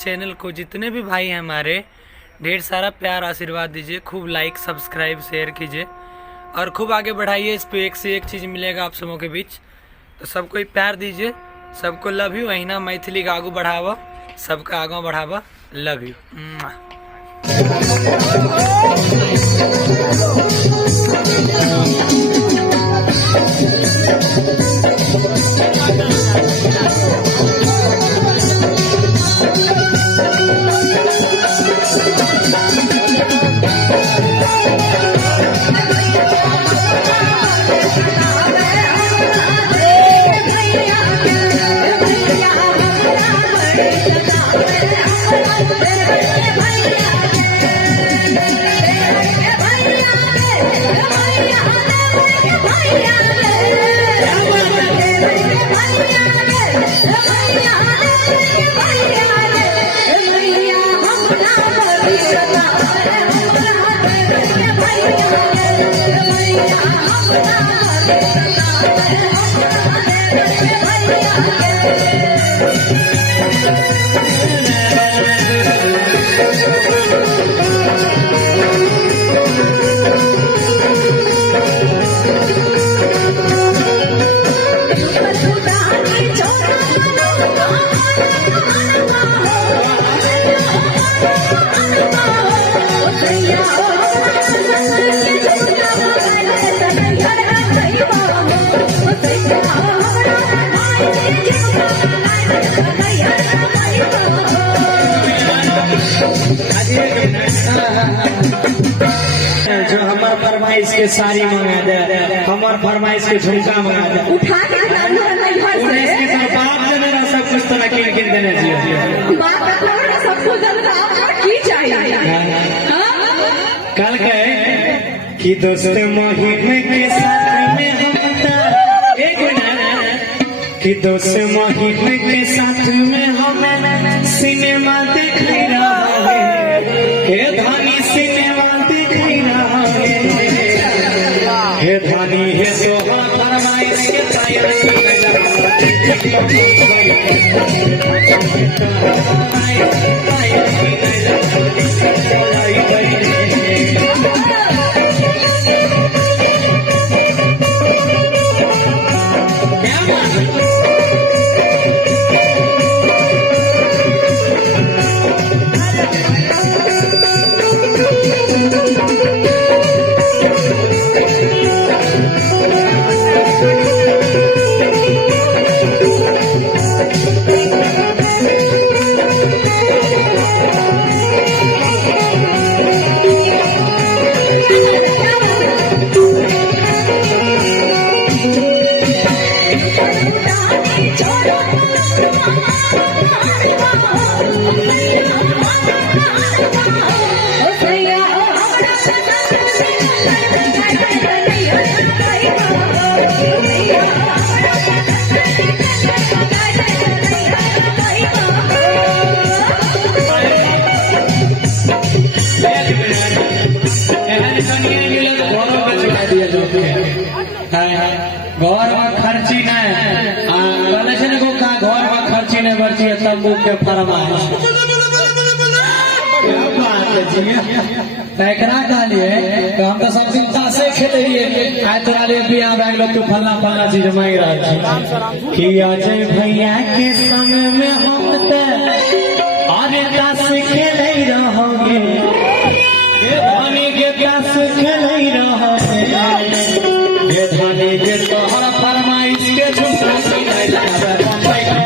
चैनल को जितने भी भाई हैं हमारे, ढेर सारा प्यार आशीर्वाद दीजिए, खूब लाइक सब्सक्राइब शेयर कीजिए और खूब आगे बढ़ाइए। इस पे एक से एक चीज़ मिलेगा आप सबों के बीच, तो सबको प्यार दीजिए। सबको लव यू। अहिना मैथिली का आगू बढ़ावा, सबका आगे बढ़ावा। Love you. जो हमार फरमाइश के साड़ी मंगा दे, हमार फरमाइश के झुमका मंगा दे, उठा के उन्नीस के साथ बाप से मेरा सब कुछ तो किन किन देने चाहिए। सब कुछ की चाहिए। कल कहे कि दोस्त मुहिम के साथ में हम एक मिनट कि दोस्त मुहिम के साथ में हम सिनेमा देख रहा है, हे धनी सिनेमा देख रहा है, हे धनी हे सोहा फरमाइश के तैयारी घर में खर्ची नहीं घर में खर्ची नहीं बची तब के फरमाइश पैकरा कहलिए तो हम तो सब दिन तासे खेलिए आज तोरा लिए बियाह भए गेलो तू फलना फलना चीज मांग रहा कि अजय भैया के संग में हम तो अरे तास खेले रहोगे, धनी के तास खेले रहोगे, ये धनी के तोहर फरमाइश के झुमका साया